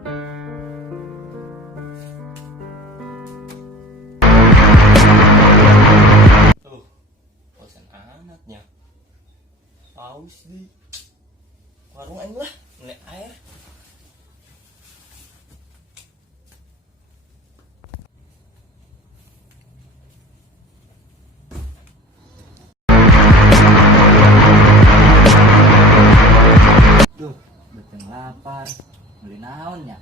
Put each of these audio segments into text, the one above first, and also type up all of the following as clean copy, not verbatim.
Tuh, bosan anaknya. Haus di warung aing lah, beli air. Duh, beteng lapar. Beli naon ya?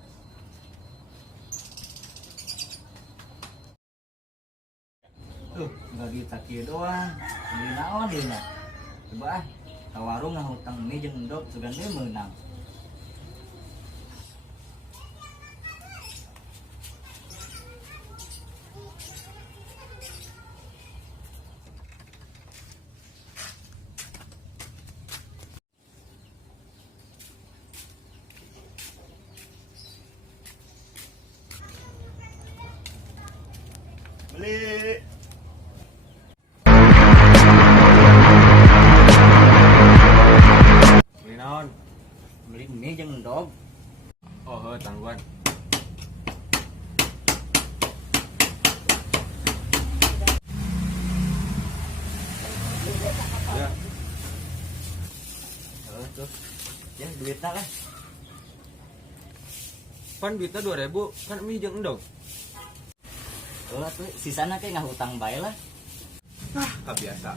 Tuh, nggak ditakir doang. Beli naon deh nya. Coba ah, ka warung ngahutang mie jeung endog sugan deui meunang. Beli. Beli naon? Beli mie jeung endog. Oh, tangguan. Ya, Tuh. Ya duitna lah. pan duitnya 2.000, kan mie jeung endog. Tuh, sisana kayak ngahutang bae lah. Ah, kebiasa.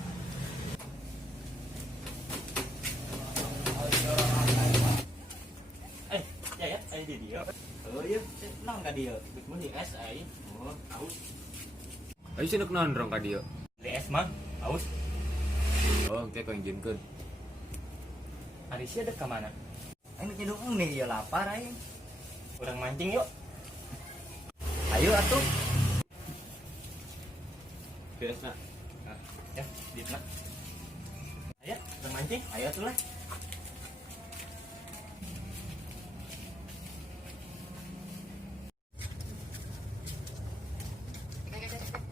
Ya, aing di dia. Oh iya, naon ka dieu? Geus meuli es aing. Oh, haus. Ayo sih nuk naon rong ka dieu. Beli es mah, haus. Oh, engke kau ngijinkeun. Hari sih ada ke mana? Aing cidung nih ya lapar aing. Urang mancing yuk. Ayo atuh. Biasa. Nah, ya, di mana? Ayo, urang mancing. Ayo atuh lah.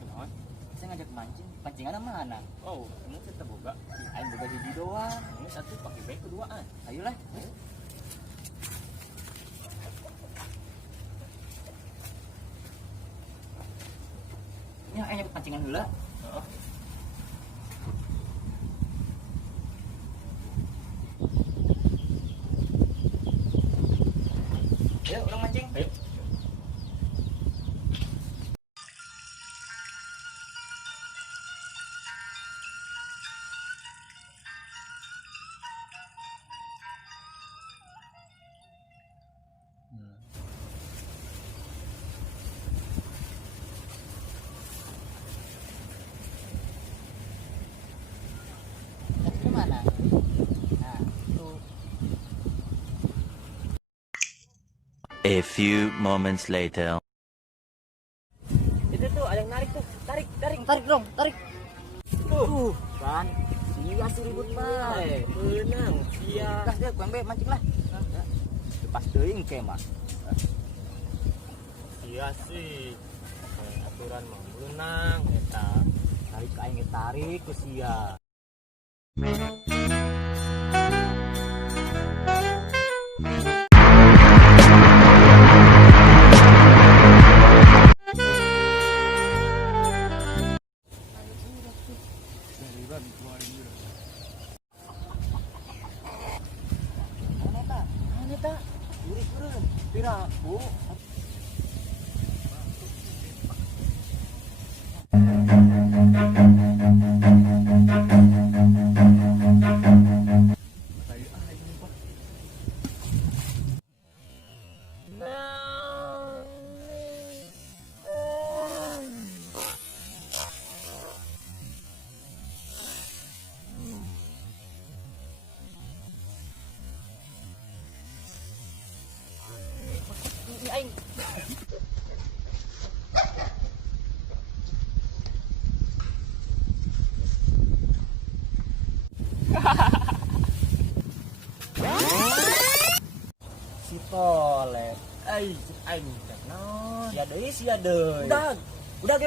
Naon? Saya ngajak mancing. Pancingan mana? Oh, ini kita boga. Aing boga hiji doang. Ini satu pakai baik keduaan. Ayolah. Ya, aing nyebut pancingan heula. Heeh. Ayo, urang mancing. Ayo. Mancing mana? Nah, tuh. A few moments later. Itu tuh ada yang narik tuh. Tarik. Tarik dong, tarik. Tuh, kan. Sia si ribut bae. Benang, sia. Dah deh, kuembe mancing lah. Lepas teuing ke mah. Sia sih. Aturan mah benang eta. Tarik ka aing tarik ku sia. Mana ta? Urus. Pira, Bu? Ini aing. Si tolek. Aing teh naon? Ya deui sia deui. Udah, udah.